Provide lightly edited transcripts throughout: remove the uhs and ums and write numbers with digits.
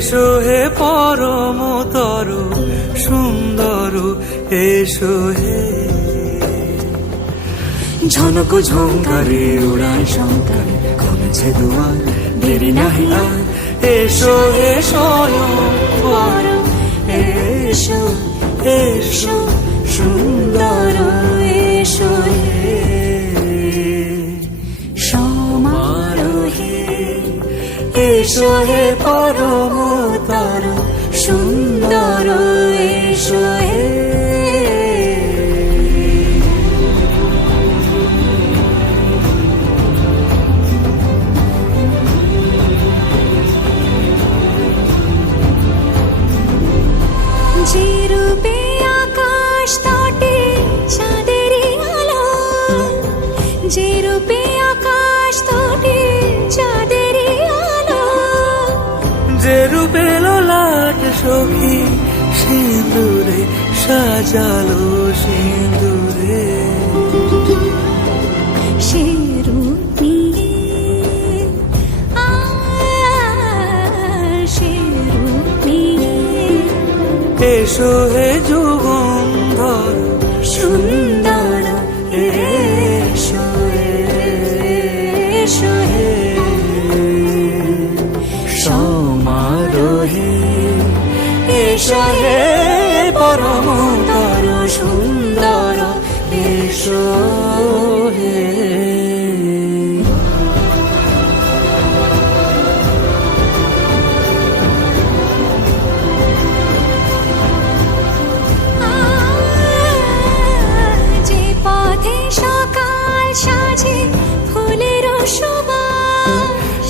এসো হে পরমতর সুন্দর, এসো হে। ঝনক ঝঙ্কারে উড়ায় শঙ্কারে খুলেছে দুয়ার, দেরি নাহি আর। এসো হে স্বয়ং বর, এসো এসো সুন্দর, এসো হে সমারোহে। এসো হে পরমতর সুন্দর, এসো হে। যে রূপে আকাশ তটে চাঁদেরই আলো, যে রূপে আকাশ তটে চাঁদেরই আলো, যে রূপে ললাট সখী সিঁদুরে সাজালো সিঁদুরে। সে রূপ নিয়ে সে রূপ নিয়ে এসো হে যুগন্ধর সুন্দর, এসো এসো হে সমারোহে। এসো হে পরমতর সুন্দর, এসো হে।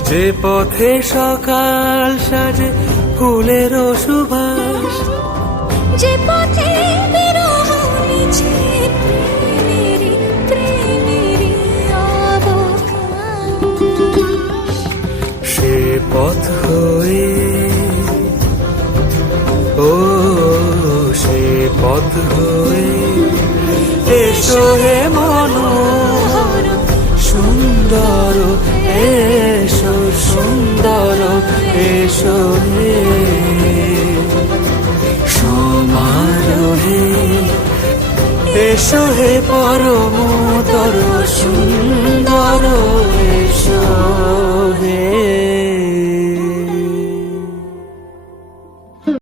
যে পথে সকাল সাজে ফুলের সুবাস, যে পথে বিরহ মিছে প্রেমেরই প্রেমেরই অবকাশ, সে পথ হয়ে ও সে পথ হয়ে এসো হে মনোহর সুন্দর, এসো সুন্দর, এসো হে সমারোহে। এসো হে পরমতর সুন্দর,